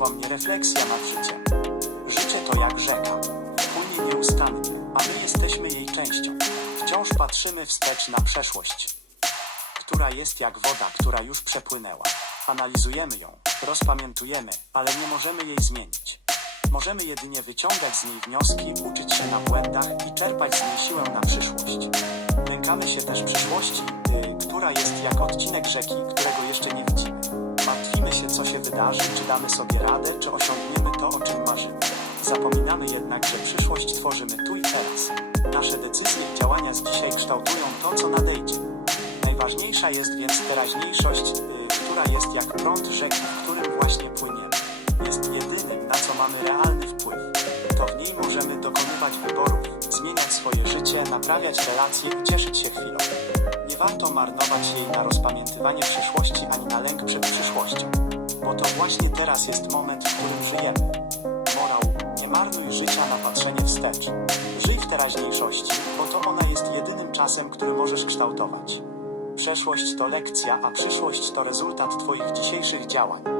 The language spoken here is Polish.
naszła mnie refleksja nad życiem. Życie to jak rzeka. Płynie nieustannie, a my jesteśmy jej częścią. Wciąż patrzymy wstecz na przeszłość, która jest jak woda, która już przepłynęła. Analizujemy ją, rozpamiętujemy, ale nie możemy jej zmienić. Możemy jedynie wyciągać z niej wnioski, uczyć się na błędach i czerpać z niej siłę na przyszłość. Lękamy się też przyszłości, y, która jest jak odcinek rzeki, którego jeszcze nie widzimy. Martwimy czy damy sobie radę, czy osiągniemy to, o czym marzymy. Zapominamy jednak, że przyszłość tworzymy tu i teraz. Nasze decyzje i działania z dzisiaj kształtują to, co nadejdzie. Najważniejsza jest więc teraźniejszość, y, która jest jak prąd rzeki, w którym właśnie płyniemy. Jest jedynym, na co mamy realny wpływ. To w niej możemy dokonywać wyborów, zmieniać swoje życie, naprawiać relacje i cieszyć się chwilą. Nie warto marnować jej na rozpamiętywanie przeszłości ani na lęk przed przyszłością. Bo to właśnie teraz jest moment, w którym żyjemy. Morał, nie marnuj życia na patrzenie wstecz. Żyj w teraźniejszości, bo to ona jest jedynym czasem, który możesz kształtować. Przeszłość to lekcja, a przyszłość to rezultat Twoich dzisiejszych działań.